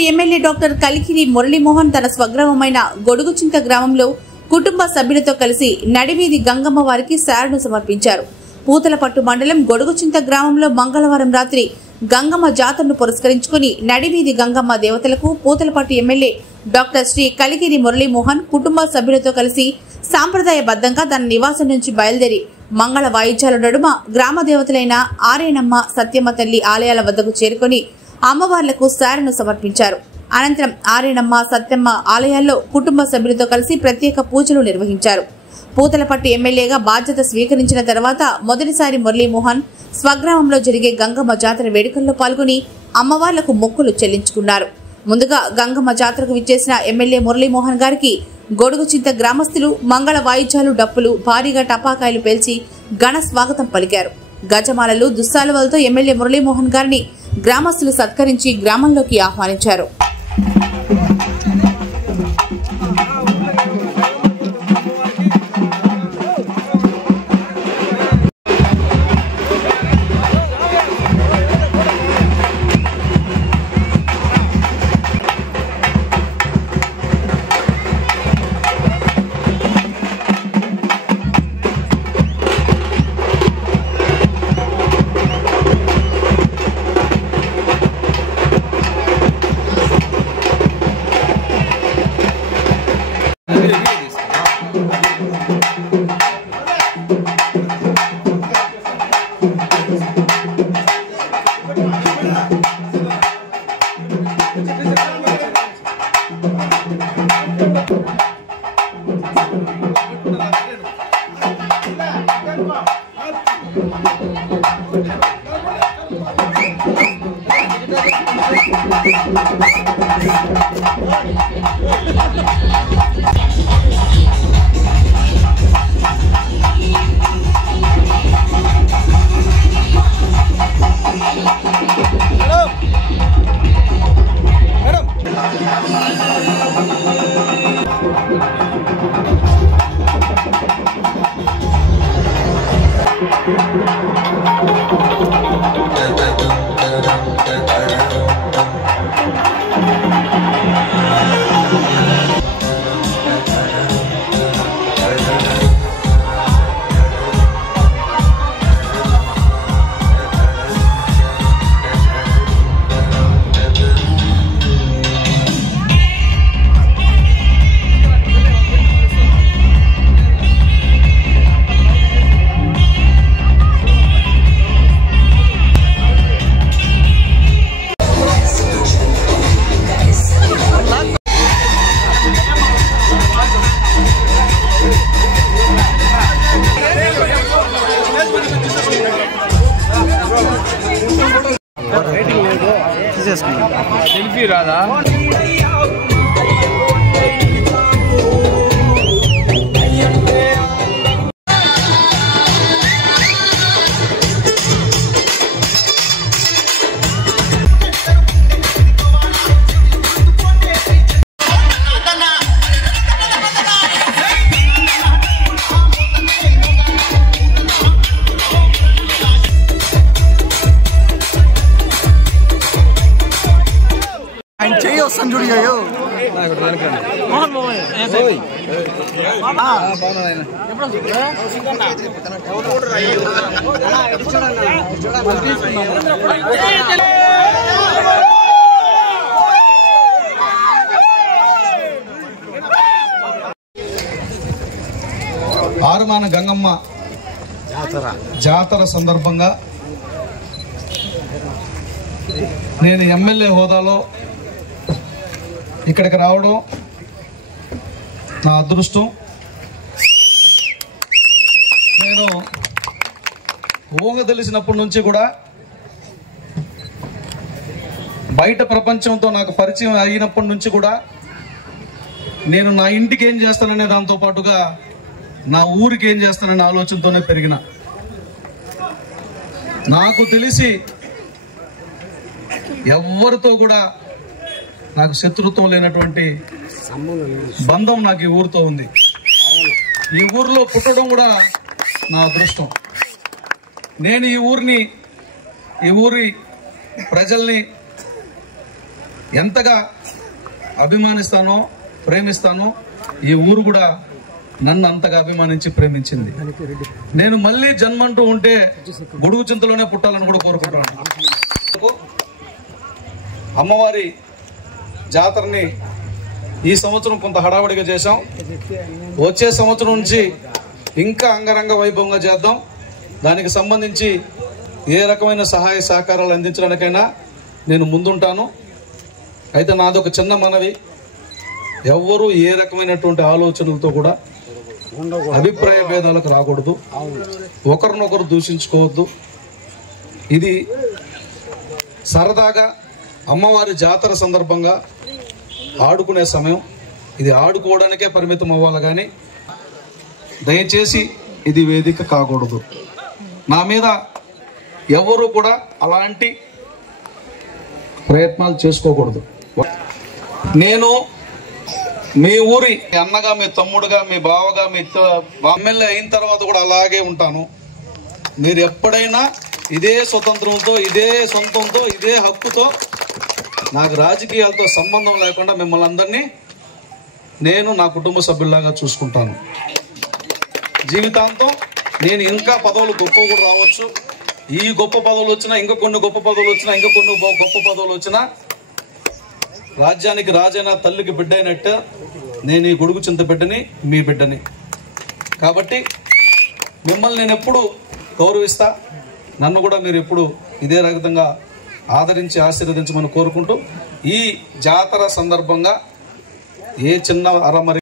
Puthalapattu MLA doctor Kalikiri Muralimohan తన స్వగ్రామమైన గొడుగుచింత గ్రామంలో కుటుంబ సభ్యులతో కలిసి నడివీధి గంగమ్మ వారికి శారను సమర్పించారు. పూతలపట్టు మండలం గొడుగుచింత గ్రామంలో మంగళవారం రాత్రి గంగమ్మ జాతరను పురస్కరించుకుని నడివీధి గంగమ్మ దేవతలకు పూతలపట్టు ఎమ్మెల్యే డాక్టర్ శ్రీ కలికిరి మురళీమోహన్ కుటుంబ సభ్యులతో కలిసి సాంప్రదాయబద్దంగా తన నివాసం నుంచి బయలుదేరి మంగళ వాయిద్యాల నడుమ గ్రామ దేవతలైన ఆరేనమ్మ, సత్యమ్మ తల్లి ఆలయాల వద్దకు చేరుకుని అమ్మవార్లకు శారను సమర్పించారు. అనంతరం ఆరేనమ్మ, సత్యమ్మ ఆలయాల్లో కుటుంబ సభ్యులతో కలిసి ప్రత్యేక పూజలు నిర్వహించారు. పూతలపట్టు ఎమ్మెల్యేగా బాధ్యత స్వీకరించిన తర్వాత మొదటిసారి మురళీమోహన్ స్వగ్రామంలో జరిగే గంగమ్మ జాతర వేడుకల్లో పాల్గొని అమ్మవార్లకు మొక్కులు చెల్లించుకున్నారు. ముందుగా గంగమ్మ జాతరకు విచ్చేసిన ఎమ్మెల్యే మురళీమోహన్ గారికి గొడుగుచింత గ్రామస్తులు మంగళ వాయిద్యాలు, డప్పులు, భారీగా టపాకాయలు పేల్చి ఘన స్వాగతం పలికారు. గజమాలలు, దుస్సాలువలతో ఎమ్మెల్యే మురళీమోహన్ గారిని గ్రామస్తులు సత్కరించి గ్రామంలోకి ఆహ్వానించారు. సెల్ఫీ రాదా? ఆరుమాన గంగమ్మ జాతర సందర్భంగా నేను ఎమ్మెల్యే హోదాలో ఇక్కడికి రావడం నా అదృష్టం. నేను ఊహ తెలిసినప్పటి నుంచి కూడా బయట ప్రపంచంతో నాకు పరిచయం అయినప్పటి నుంచి కూడా నేను నా ఇంటికి ఏం చేస్తాననే దాంతో పాటుగా నా ఊరికి ఏం చేస్తాననే ఆలోచనతోనే పెరిగిన. నాకు తెలిసి ఎవరితో కూడా నాకు శత్రుత్వం లేనటువంటి బంధం నాకు ఈ ఊరితో ఉంది. ఈ ఊరిలో పుట్టడం కూడా నా అదృష్టం. నేను ఈ ఊరి ప్రజల్ని ఎంతగా అభిమానిస్తానో ప్రేమిస్తానో ఈ ఊరు కూడా నన్ను అంతగా అభిమానించి ప్రేమించింది. నేను మళ్ళీ జన్మంటూ ఉంటే గొడుగు చింతలోనే పుట్టాలని కూడా కోరుకుంటున్నాను. అమ్మవారి జాతరని ఈ సంవత్సరం కొంత హడావడిగా చేశాం. వచ్చే సంవత్సరం నుంచి ఇంకా అంగరంగ వైభవంగా చేద్దాం. దానికి సంబంధించి ఏ రకమైన సహాయ సహకారాలు అందించడానికైనా నేను ముందుంటాను. అయితే నాదొక చిన్న మనవి, ఎవ్వరూ ఏ రకమైనటువంటి ఆలోచనలతో కూడా అభిప్రాయ భేదాలకు రాకూడదు, ఒకరినొకరు దూషించుకోవద్దు. ఇది సరదాగా అమ్మవారి జాతర సందర్భంగా ఆడుకునే సమయం. ఇది ఆడుకోవడానికే పరిమితం అవ్వాలి కానీ దయచేసి ఇది వేదిక కాకూడదు. నా మీద ఎవరు కూడా అలాంటి ప్రయత్నాలు చేసుకోకూడదు. నేను మీ ఊరి అన్నగా, మీ తమ్ముడుగా, మీ బావగా, మీ ఎమ్మెల్యే అయిన తర్వాత కూడా అలాగే ఉంటాను. మీరు ఎప్పుడైనా ఇదే స్వతంత్రంతో, ఇదే సొంతంతో, ఇదే హక్కుతో, నాకు రాజకీయాలతో సంబంధం లేకుండా మిమ్మల్ని అందరినీ నేను నా కుటుంబ సభ్యుల్లాగా చూసుకుంటాను. జీవితాంతం నేను ఇంకా పదవులు గొప్ప కూడా రావచ్చు. ఈ గొప్ప పదవులు వచ్చినా, ఇంకా కొన్ని గొప్ప పదవులు వచ్చినా, ఇంకా కొన్ని గొప్ప పదవులు వచ్చినా, రాజ్యానికి రాజైన తల్లికి బిడ్డ అయినట్టు నేను ఈ గొడుగు చింత బిడ్డని, మీ బిడ్డని. కాబట్టి మిమ్మల్ని నేను ఎప్పుడు గౌరవిస్తా. నన్ను కూడా మీరు ఎప్పుడు ఇదే రకంగా ఆదరించి ఆశీర్వదించమని కోరుకుంటూ, ఈ జాతర సందర్భంగా ఏ చిన్న అరమరి